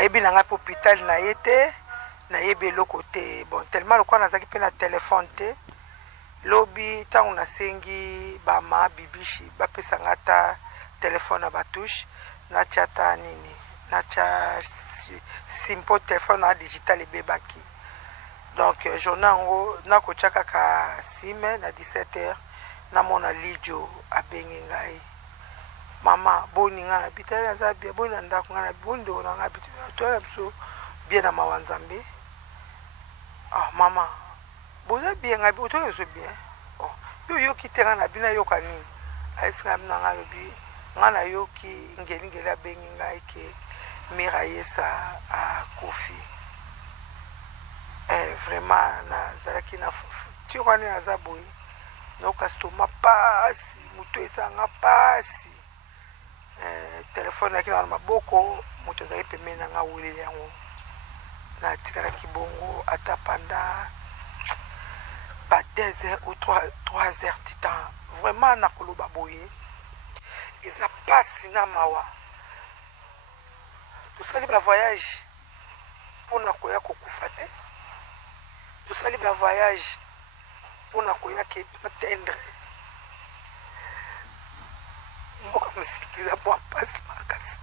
nayebi na ngai po hôpital na ye te nayebi eloko te bon tellement lokola nazalaki mpe na telefone te lobi ntango nasengi bama bibishi bapesa nga ata telefone na batushe natya ata nini natya simpo telefone na digital ebebaki donc journée yango nakotya kaka sime na 17h namona lidio abengi ngai mama boni nga na bitali naza bien boni na ndako nga na boni ndeko na nga bitali toyala biso bien na mawa nzambe ah mama boza bien nga otoyo biso bien oh yo yoki te nga na bino ayoka nini ayesi nga bino nga lobi nga na yoki ngeli abengi ngai ke mira yesa akufi vraiment nazalaki na fufu ti wana naza boye nokasi toma pasi moto esanga pasi telefone yaki na maboko moto azalaki pembeni na nga weleli yango natikalaki bongo ata panda pas 2 heures ou 3 heures du temps vraiment nakoloba boye eza pasi na mawa tosali bavoyage mpona koya kokufa te tosali bavoyage mpona koya ke atendre mboka mosiki eza bwa mpasi makasi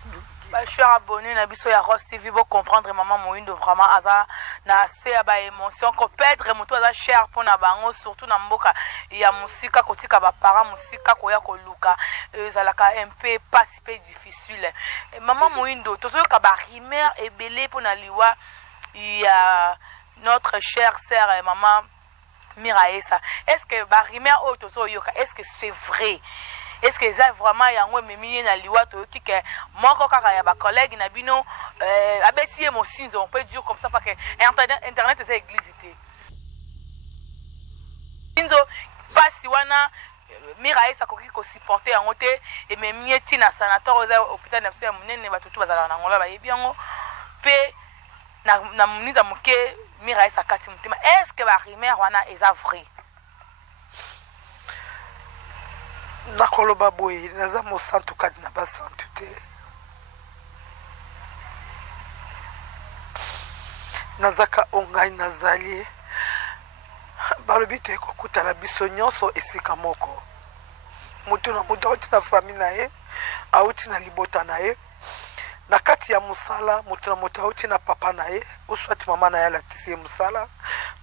cher abonné na biso ya Rose TV bo comprendre maman Moindo vraiment aza na se ya ba émotion ko perdre moto aza cher pona bango surtout na mboka ya musika kotika ba parents musika koya ko luka ezalaka un peu pas difficile maman Moindo tozo ka ba rumeur ebele pona liwa ya notre chère sœur maman Miraesa est-ce que ba rumeur o tozo yoka est-ce que c'est vrai? Est-ce que ça vraiment yango memi na liwa to ki ke moko kaka ya ba collègue na bino abeti mo sinzo on peut dire comme ça parce que internet c'est église sinzo pasi wana Miraesa koki ko supporter yango te et memi eti na sanatoire za hôpital na fse munene batutu bazala na ngola ba yebi yango pe na munida muke Miraesa kati mutima est-ce que ba rumeur wana eza vrai? nakoloba boye naza mosantu kadi na basantu te nazaka ongai nazali balobi te kokutana biso nyonso esika moko moto na moto auti na fami na ye auti na libota na ye na kati ya mosala moto na moto auti na papa na ye oswati mama na ye alakisi ye mosala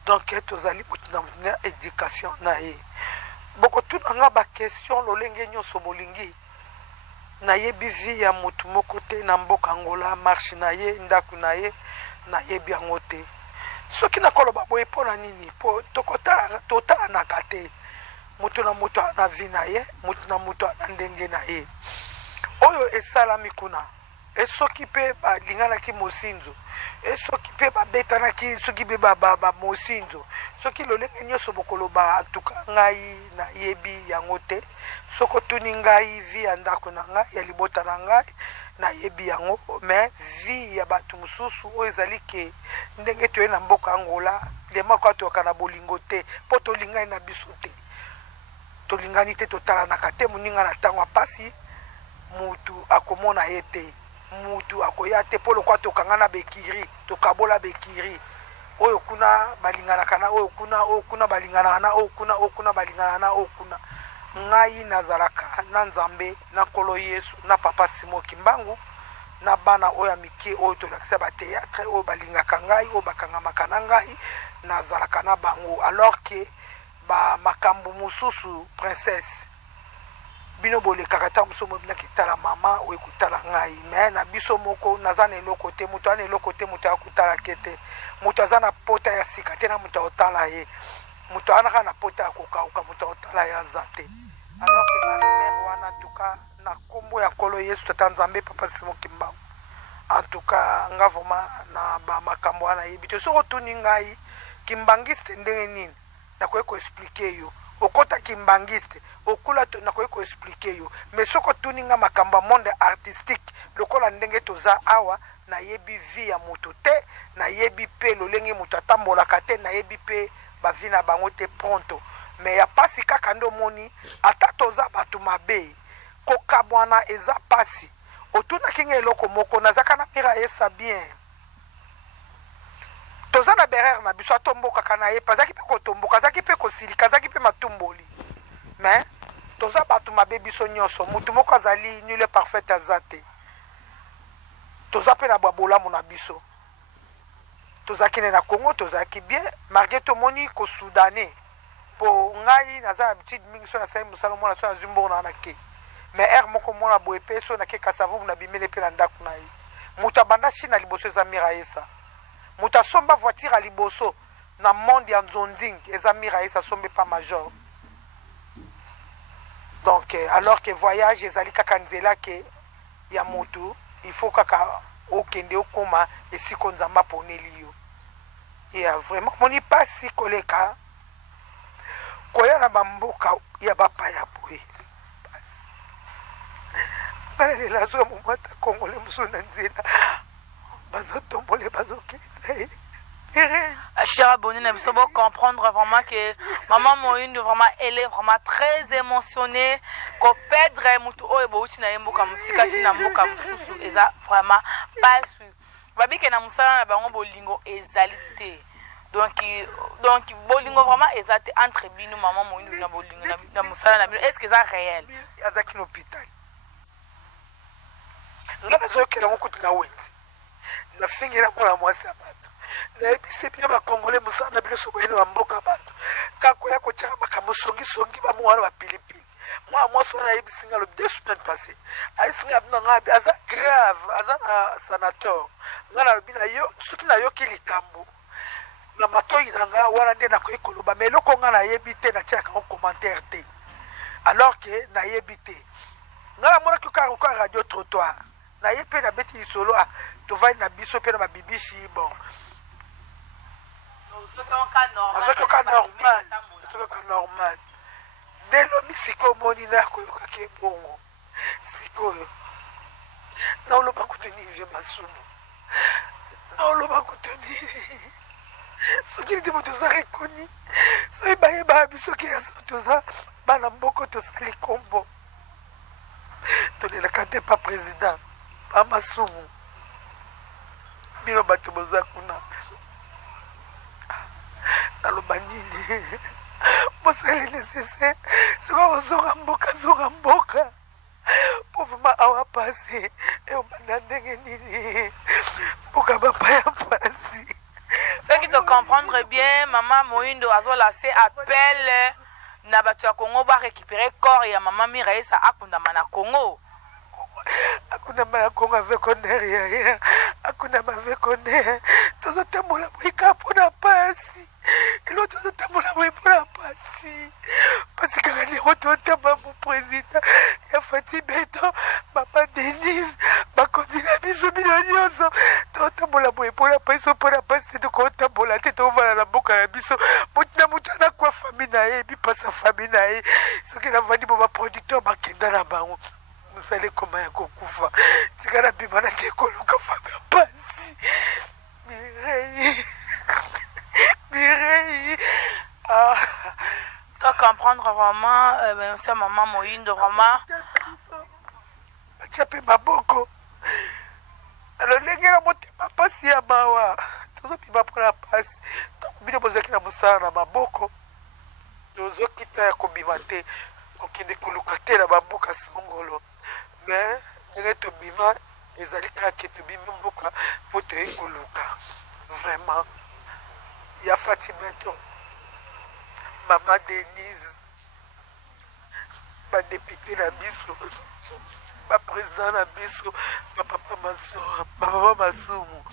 donc tozali moto na éducation na ye boko tuna nga ba question lolenge nyonso bolingi na yebi vi ya motu moko te na mboka Angola marche na ye ndaku na ye na yebi yango te soki nakoloba boye mpona nini po totala na kate moto na moto na vi na ye moto na moto na ndenge na ye oyo esalami kuna esoki pe balinganaki mosinzo esoki pe babetanaki soki pe mosinzo soki lolenge nyonso bokoloba atuka ngai na yebi yango te soko tuni ngai vi ya ndako na ngai ya libota na ngai na yebi yango mais vi ya bato mosusu oyo ezali ke ndenge toye na mboka Angola lema kwa toyoka na bolingo te mpo tolingani na biso te tolingani te totalanaka te moninga na ntango apasi mutu akomona ye te mutu akoya te polo kwa tokangana bekiri tokabola bekiri oyo kuna balinganaka na oyo kuna balinganaka na oyo kuna balinganaka na oyo kuna ngai nazalaka na nzambe na nkolo Yesu na papa Simo Kimbangu na bana oyo ya mike oyo tolakisa bateatre oyo balingaka ngai oyo bakangamaka na ngai nazalaka na bango alors que makambo mosusu princesse bino bolekaka ta moso mobina kitala mama oyo kutala ngai mais na biso moko naza na eloko te moto ana eloko te moto akutala kete moto aza na pota ya sika te na moto otala ye moto anaka na pota ya kokauka moto otala ya aza te alors que la mère wana en tout cas na kombo ya kolo Yesu tata nzambe papa Simo Kimbangu en tout cas nga vraiment na ba makambo wana yebi te soko tuni ngai kimbangiste ndenge nini nakoki ko expliquer yo okota kimbangiste okula nakoki ko expliquer yo mais soko tuni nga makambo monde artistique lokola ndenge toza awa na yebi vi ya moto te na yebi pe lolenge moto atambolaka te na yebi pe bavi na bango te pronto mais ya pasi kaka ndo moni ata toza bato mabe kokabwana eza pasi otuna kinga eloko moko nazaka na Miraesa bien toza na berere na biso atombokaka na ye mpe azalaki mpe kotomboka azalaki mpe kosilika azalaki mpe matumboli mais toza bato mabe biso nyonso motu moko azali nule parfait aza te toza mpe na bwabolamu na biso tozalaki ne na congo tozalaki bien malgré tomoni kosudane mpo ngai naza na habitude mingi so nasali mosala mwana so nazwi mbongo na ke mais ere moko mona boye mpe so nake kasavumu na bimele mpe na ndako na ye moto abanda chine na liboso eza miraesa moto asomba voiture ya liboso na monde ya nzonding eza miraesa asombe pa major donc alors que voyage ezali kaka nzela ke ya moto il faut kaka okende okoma esiko nzambe aponeli yo ya vraiment moni pasi koleka koya na bamboka ya bapaya boye balela azoya momata kongole mosusu na nzela bazotombole bazokenda Cher abonné, nous devons comprendre vraiment que maman Moïne vraiment elle est vraiment très émotionnée. Qu'on perdre mutu o ebo uchi na yembo ka musika tina mboka mususu eza vraiment pas sûr. Babi ke na musala na bango bolingo ezalité. Donc bolingo vraiment ezalité entre bino maman Moïne na bolingo na musala na bino. Est-ce que ça réel? Azaki l'hôpital. Ngana zo ke na ngokutu na weti. Na fingira mwana mwasi abato. Na ebise bia bakongole musala na bino so boyena bamboka bato. Kakoya kochaka makambo songi ba mwana ba pilipili. Moi so na ebisinga le 2 semaines passées. Aisinga bina ngabi aza grave, aza na sanateur. Ngana bina yo soki na yo kilikambo. Na matoyi nanga wana nde na ko ekoloba mais loko ngana yebite na tiaka en commentaire te. Alors que na yebite. Ngana mona ko radio trottoir. Na yepe na beti solo a to vai na biso pe na babibishi bon. C'est normal. Nelobi sikomoni na koyoka ke bongo. Sikoyo. Na oloba kutuni je masumu. Na oloba kutuni. Soki ndi moto za rekoni. So ibaye ba biso ke ya sotoza bana mboko to sali kombo. Tolela kante pa président. Pa masumu. Bino bato boza kuna. Naloba nini mosali nécessaire soka kozonga mboka povuma awa pasi eobanda ndenge nini mboka bapaya pasi. Ceux qui te comprendre bien maman Moindo azo lancé appel na bato ya Congo ba récupérer corps ya maman Miraisa akundama na Congo. Hakuna makongo avec derrière. Hakuna mavekonde. Tozotambola mwika pona pasi. Elo tozotambola mwika pona pasi. Parce que ngani ototamba mu président ya Fati Beto, Papa Denise, bakondina biso bilonyoso. Totambola mwika pona pasi pona pasi to kotambola te to vala na boka ya biso. Mutina mutana kwa famille na ye bi pasa famille na ye. Soki na vandi bo ba producteur bakenda na bango. Musale koma ya kokufa tikana bima na ke koluka fami ya pasi Mireille Tu comprendre vraiment ça maman Moïne vraiment bachape maboko alolengela motema pasi ya mawa tozobima mpona pasi ntango bino bozalaki na mosala na maboko tozokita ya kobima te kokende koluka te na bamboka songolo mais ndenge tobima ezali kaka tobimi mboka mpo toyei koluka vraiment ya Fatimeto mama Denise badepute na biso baprésident na biso bapapa masumu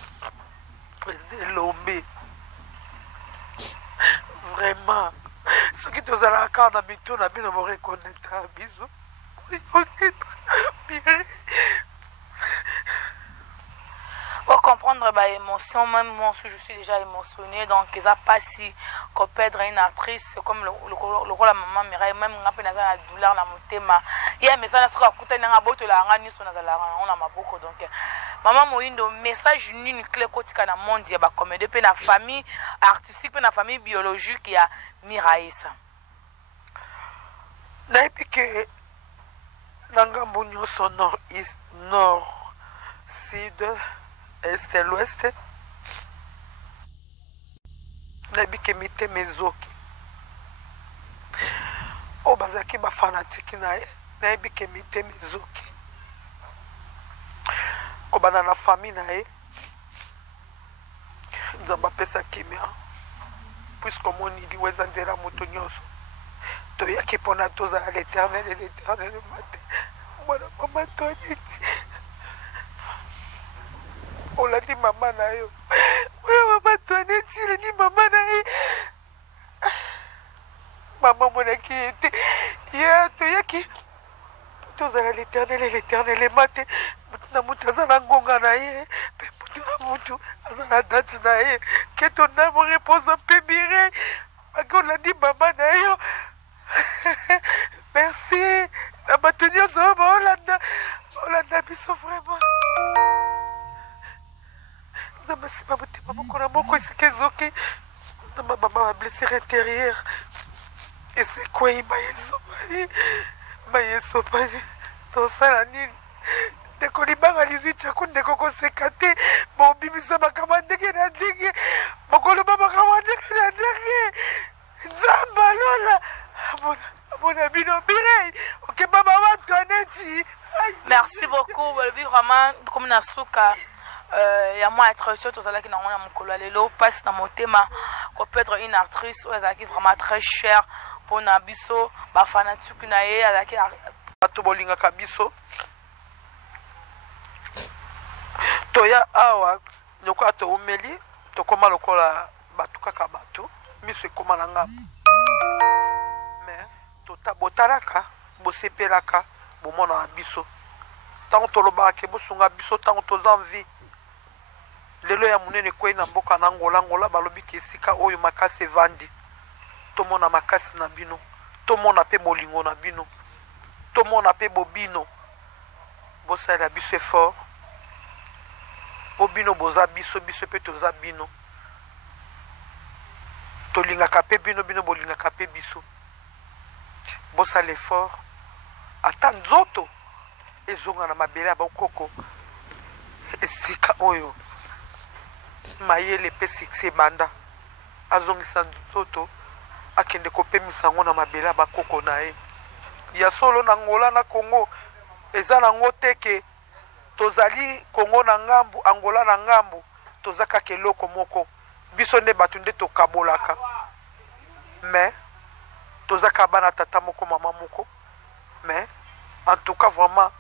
président Lombe vraiment soki tozalaka kaka na mito na bino borekonnaître biso pour comprendre bah émotion même moi je suis déjà émotionnée donc ça pas si qu'on perdre une actrice comme le la maman Mireille même ngape na la douleur na motema ya message na soka kuta na boto la ngani so na la on a maboko donc maman Moindo message nini clé kotika na monde ya ba comédie pe na famille artistique pe na famille biologique ya Miraisa na epike Nangambo nyonso nord, est, nord, sud, est et l'ouest. nayebi ke mitema ezoki oyo bazalaki bafanatike na ye nayebi ke mitema ezoki kobanda na famille na ye nzambe apesa kimia puisque omoni liwa eza nzela moto nyonso toyaki mpona tozala l'éternel et l'éternel mate mwana mama toniti olandi mama na yo oyo mama toniti elandi mama na ye mama monaki ye te ye toyaki tozala l'éternel et l'éternel mate mutu na mutu aza na ngonga na ye mpe mutu na mutu aza na date na ye ke ton ame repose mpe mire baki olandi mama na yo merci na bato nyonso oyo baolanda biso vraiment nzambe nsima motema moko na moko esika ezoki nzambe bama bablessure intérieure esekwei mayesopani tosala nini ndeko libanga lizwi tyaku ndeko koseka te bobimisa makambo ya ndenge na ndenge bokoloba makambo ya ndenge na ndenge nzambe alola abona bino birei okeba mama Antoinette. Merci beaucoup balobi vraiment comme na suka ya moi être sûr tozalaki nango na mokolo ya lelo mpasi na motema kopedre une actrice oyo azalaki vraiment très cher mpona biso bafanatike na ye azalaki bato bolingaka biso toya awa lokola toumeli tokóma lokola bato kaka bato miso ekóma na ngambo mais botalaka bosepelaka bomona na biso ntango tolobaka ke bosunga biso ntango toza mvi lelo ya monene ekwei na mboka na ngola balobi ke esika oyo makasi evandi tomona makasi na bino tomona mpe bolingo na bino tomona mpe bobino bosalela biso effort bobino boza biso mpe toza bino tolingaka mpe bino bolingaka mpe biso bosala effort ata nzoto ezonga na mabele ya bakoko esika oyo mayele mpe succès ebanda azongisa nzoto akende kopemisa yango na mabele ya bakoko na ye ya solo na ngola na Congo eza nango teke tozali Congo na ngambu Angola na ngambu toza kaka eloko moko biso nde bato nde tokabolaka mais toza kaka bana tata moko mama moko mais en tout cas vraiment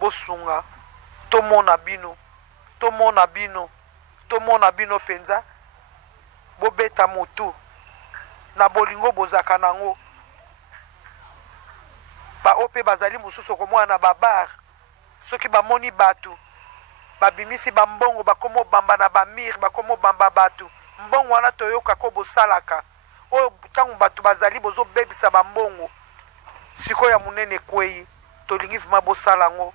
bosunga tomona bino penza bobeta motu na bolingo bozaka nango bao mpe bazali mosusu komona na babar soki bamoni bato babimisi bambongo bakoma obamba na bamire bakoma obamba bato mbongo wana toyokaka bosalaka oyo ntango bato bazali bozobebisa bambongo sikoyo ya monene ekwei tolingi vraimen bosala yango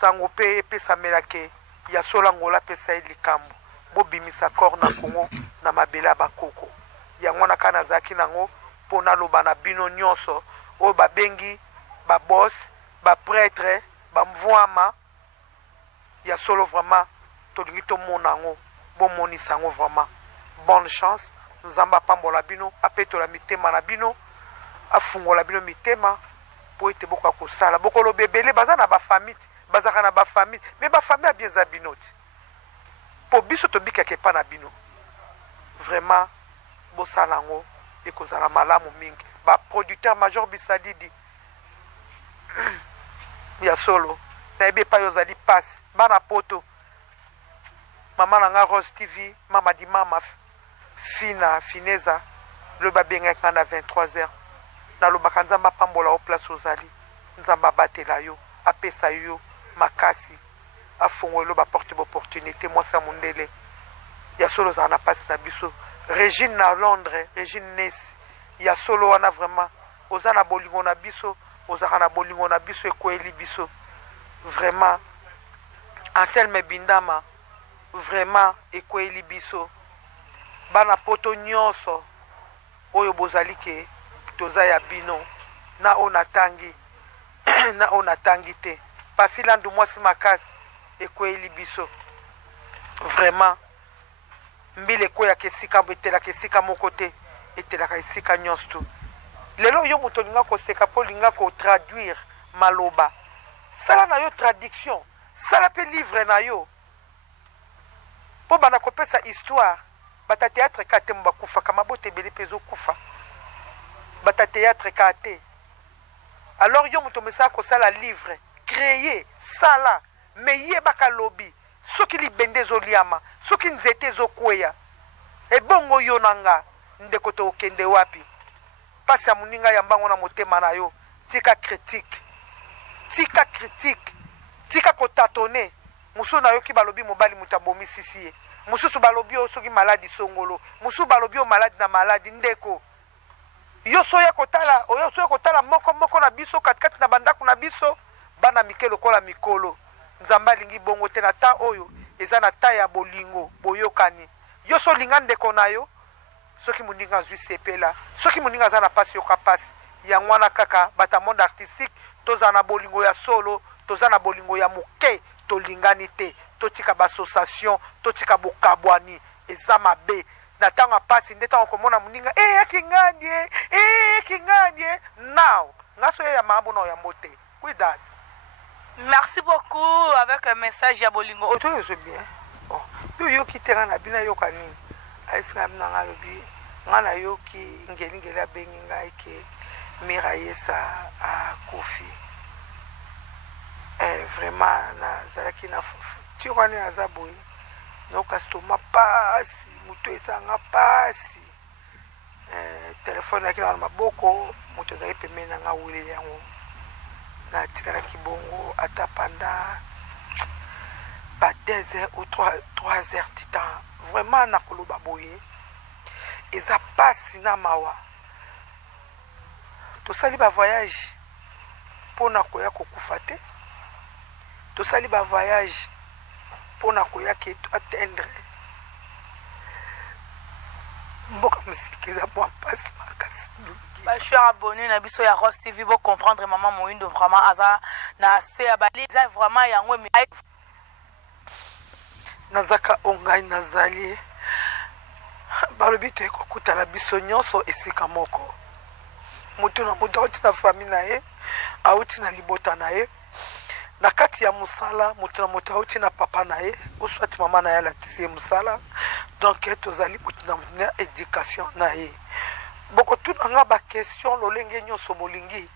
sango mpe epesamelake ya solo Angola apesa ye likambo bobimisa corps na Congo na mabele ya bakoko yango wana kaka nazalaki nango mpo naloba na bino nyonso oyo babengi babos bapretre bamvwama ya solo vraiment tolingi tomona yango bomonisa yango vraiment bonne chance nzambe apambola bino apetola mitema na bino afungola bino mitema mpo ete bokoka kosala bokoloba ebele baza na bafamille bazaka na bafamille me bafamille abie eza bino te mpo biso tobikaka epa na bino vraiment bosala yango ekozala malamu mingi baproducteur major bisadidi ya solo nayebi epai ozali pasi bana poto mama na nga Rose TV mama di mama fina fineza lo babengaki nga na 23h nalobaka nzambe apambola o place ozali nzambe abatela yo apesa yo makasi afongola baporte bopportunité mwasi ya mondele ya solo ozala na pasi na biso Regine na Londres Regine Nesi ya solo wana vraiment oza na bolingo na biso ozaka na bolingo na biso ekweli biso vraiment Anselme Bindama vraiment ekweli biso bana poto nyonso oyo bozali ke toza ya bino na o natangi na o natangi te pasilandu mwasi makasi ekweli biso vraiment mbila ekweyaka esika etelaka esika moko te etelaka esika nyonso tu lelo yo moto olinga koseka mpo olinga kotraduire maloba sala na yo traduction sala mpe livre na yo mpo bana kopesa histoire bata théâtre ka te mo bakufaka mabota ebele mpe ezokufa bata théâtre ka te alors yo moto omesala kosala livre créer sala me yebaka lobi soki libende ezoliama soki nzete ezokweya ebongo yo na nga ndeko tokende wapi pasi ya moninga ya mbango na motema na yo tika critique tika kotatone mosusu nayoki balobi mobali moto abomisisi ye mosusu balobi oyo soki maladi songolo mosusu balobi oyo maladi na maladi ndeko yo soya kotala moko na biso katikati na bandako na biso bana mike lokola mikolo nzambe alingi bongo te na ta oyo eza na ta ya bolingo boyokani yo so linga ndeko na yo soki moninga azwi sepela soki moninga aza na pasi yoka pasi yango wana kaka bata monde artistique toza na bolingo ya solo toza na bolingo ya moke tolingani te totika bassociation totika bokabwani eza mabe na ntango apasi nde ntango komona moninga ekingani now nga so ya maambo na oyambo te kuidad. Merci beaucoup avec un message ya bolingo. Oto yo bien. Oh, yo yoki teranga na bina yoka nini? Aisina bina nga lobi nga na yoki ngeli abengi ngai ke mira yesa a kofi. Vraiment na zalaki na fufu. Tirwane azaboyi. No kastoma pasi, muto esanga pasi. Telefone yaki na maboko, muto zali pembeni na nga wile yango. Na tikala kibongo ata pendant pas 2 heures ou 3 heures de temps vraiment na koloba boye eza pasi na mawa tosali ba voyage pona koya kokufa te tosali ba voyage pona koya ke atteindre mboka musiki za bon pasi makasi. Je suis abonné na biso ya Rose TV pour comprendre maman Moindo vraiment aza na se ya bali za vraiment yango mi nazaka ongai nazali balobi te kokutana biso nyonso esika moko mutu na mutu auti na famille na ye auti na libota na ye na kati ya musala mutu na mutu auti na papa na ye oswati mama na ye alakisi ye musala donc tozali mutu na éducation na ye boko tunanga ba question lolenge nyonso bolingi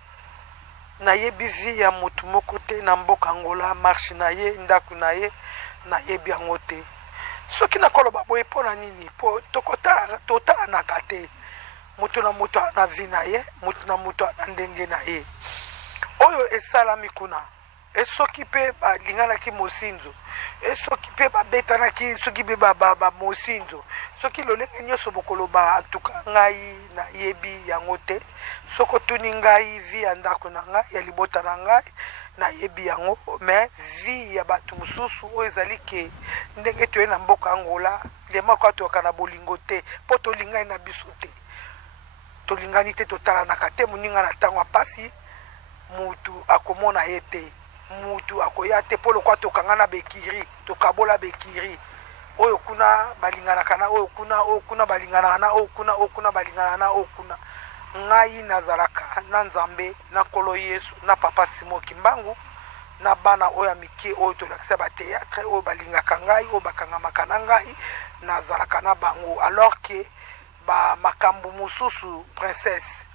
nayebi vi ya mutu moko te na mboka ngola marche na ye ndaku na ye nayebi yango te soki nakoloba boye mpona nini po totalanaka te mutu na mutu na vi na ye mutu na mutu na ndenge na ye oyo esalami kuna esoki mpe balinganaki mosinzo esoki mpe babetanaki soki mpe mosinzo soki lolenge nyonso bokoloba atuka ngai nayebi yango te soki otuni ngai vi ya ndako na ngai ya libota na ngai nayebi yango mais vi ya bato mosusu oyo ezali ke ndenge toye na mboka angola lemako atoyoka na bolingo te mpo tolingani na biso te tolingani te totalanaka te moninga na ntango apasi mutu akomona ye te mutu akoya te mpo lokwa tokanga na bekiri tokabola bekiri oyo kuna balinganaka na oyo kuna balinganaka na oyo kuna balinganaka na oyo kuna ngai nazalaka na nzambe na nkolo yesu na papa Simon Kimbangu na bana oyo ya mike oyo tolakisa bateatre oyo balingaka ngai oyo bakangamaka na ngai nazalaka na bango alors ke bamakambo mosusu princesse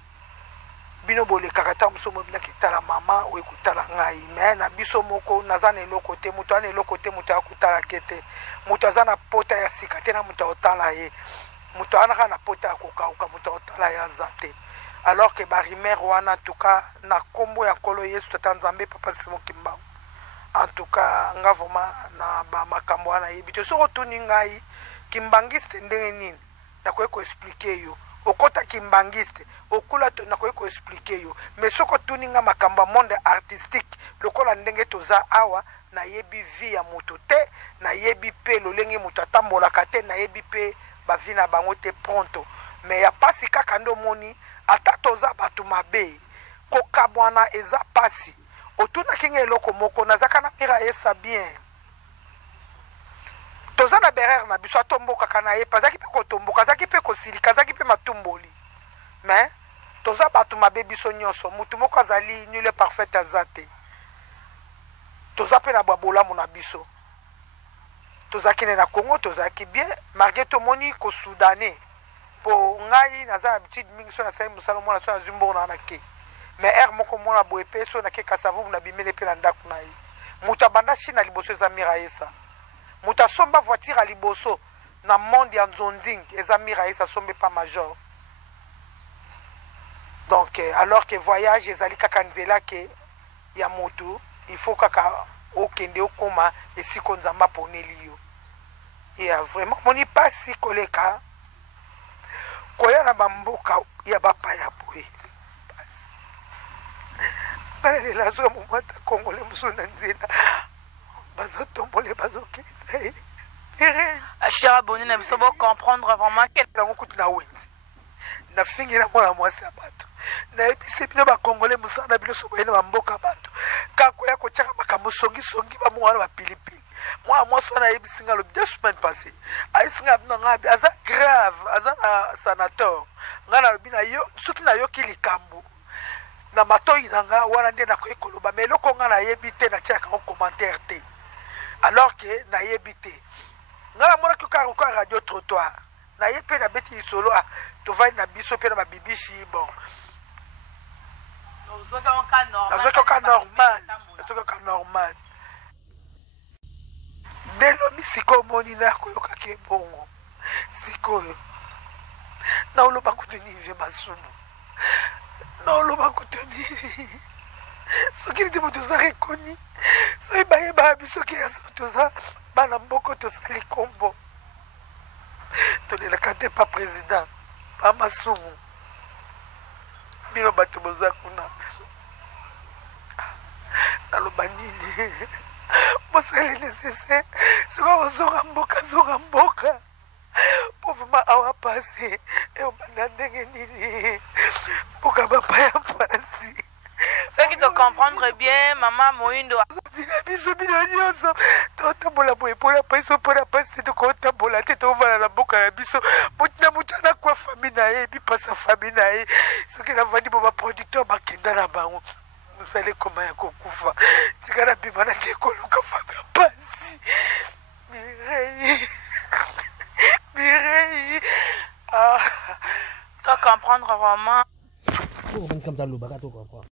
bino bolekaka ta mosusu mobinaki tala mama oyo ekutala ngai me na biso moko naza na eloko te moto ana eloko te moto akutala ke te moto aza na pota ya sika te na moto akotala ye moto anaka na pota ya kokauka moto akotala ye aza te alors que barimer wana en tout cas na kombo ya nkolo yesu tata nzambe papa Simon Kimbangu en tout cas nga vraiment na bamakambo wana yebi te soki otuni ngai kimbangiste ndenge nini nakoki koexplike yo okota kimbangiste okula nakoki koexplike yo mais soki otuni nga makambo ya monde artistique lokola ndenge toza awa nayebi vi ya moto te nayebi mpe lolenge moto atambolaka te nayebi mpe bavi na bango te pronto mais ya pasi kaka nde omoni ata toza bato mabe kokabwana eza pasi otunaki nga eloko moko nazaka na mira yesa bien toza na berere na biso atombokaka na ye azalaki mpe kotomboka azalaki mpe kosilika azalaki mpe matumboli mais toza bato mabe biso nyonso mutu moko azali nul parfait aza te toza mpe na bwabolamu na biso tozalaki ne na Congo tozalaki bien malgré tomoni kosudane po ngai naza na habitude mingi so nasali mosala mwana so nazwi mbongo na ke mais ere moko mwana boye mpe so nake kasavu na bimele mpe na ndako na ye moto abanda chine na liboso eza mira yesa moto asomba voiture ya liboso na monde ya nzonding eza mira yesa asombe pa major donc alors que voyage ezali kaka nzela ke ya moto il faut kaka okende okoma esiko nzambe aponeli yo ya vraiment moni pasi koleka koya na bamboka ya bapaya boye ngana lela azoya momata kongole mosu na nzela bazotombole bazokenda Cher abonné na biso comprendre vraiment que nango kutu na wenzi nafingi na mwana mwasi ya bato nayebisi bino bakongole mosala na bino so boye na bamboka bato kakoya kotiaka makambo songisongi bamongo wana bapilipili mwana mwasi wana ayebisi nga alobi 2 semaines passé ayebisi nga bino nga aza grave aza na sanator nga nalobi na yo soki nayoki likambo na matoi na nga wana nde nakoki koloba ma eloko nga nayebi te natiaka ngo commentaire te alors ke nayebi te nga namonaki kaka radio trottoir naye mpe nabeti lisolo tovandi na biso mpe na babibishi bon nazoki oka normal nde lobi sikoyo omoni nakoyokaki ebongo sikoyo naoloba kutu nivie masumu naoloba kutu nini soki niti moto oza rekoni soki bayebaka bisoki yaso toza bana mboko tosali kombo tolelaka te pa président pa masumu bino bato boza kuna naloba nini bosali nécessaire soki ozonga mboka po vraimen awa pasi eobanda ndenge nini mboka bapaya pasi ceux qui te comprendre bien maman Moindo dina biso bino nyonso totambola boye mpona pasi mpona pasi te tokotambola te tokovala na mboka ya biso motu na motu anakwa fami na ye ebipasa fami na ye soki navandi bo baproducteur bakenda na bango mosala ekoma ya kokufa tika na bima nake koluka fami ya pasi Mireille te comprendre vraiment Comme ça, tu comprends.